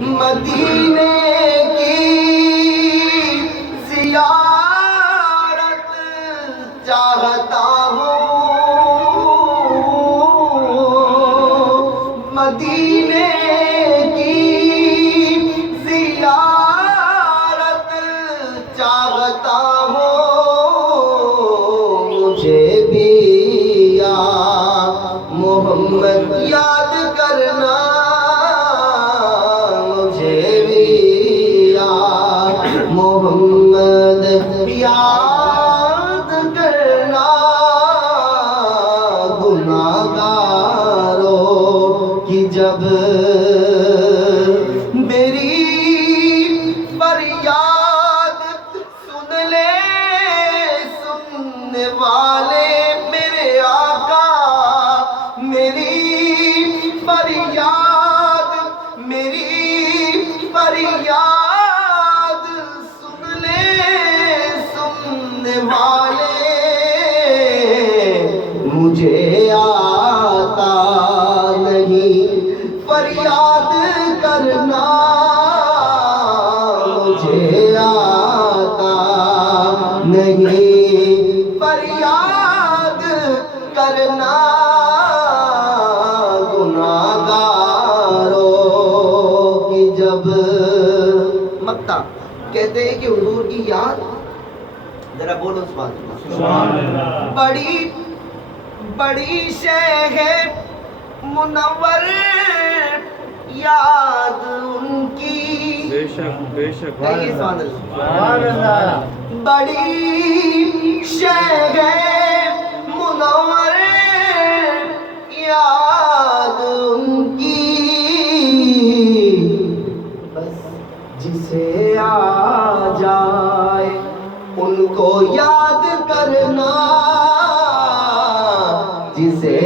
مدینے کی زیارت چاہتا ہوں، مدینے کی زیارت چاہتا ہوں، مجھے بھی یا محمد یاد کرنا، محمد یاد کرنا، گناہگاروں کی جب میری فریاد سن لے سننے والے میرے آقا، میری فریاد والے، مجھے آتا نہیں فریاد کرنا، مجھے آتا نہیں فریاد کرنا، گناہگاروں کی جب مکتا کہتے ہیں کہ حضور کی یاد، ذرا بولو سبحان اللہ، بڑی بڑی شے ہے منور یاد ان کی، بے شک بے شک سبحان اللہ، بڑی شے ہے منور یاد ان کی، بس جسے آ جائے ان کو یاد کرنا، جسے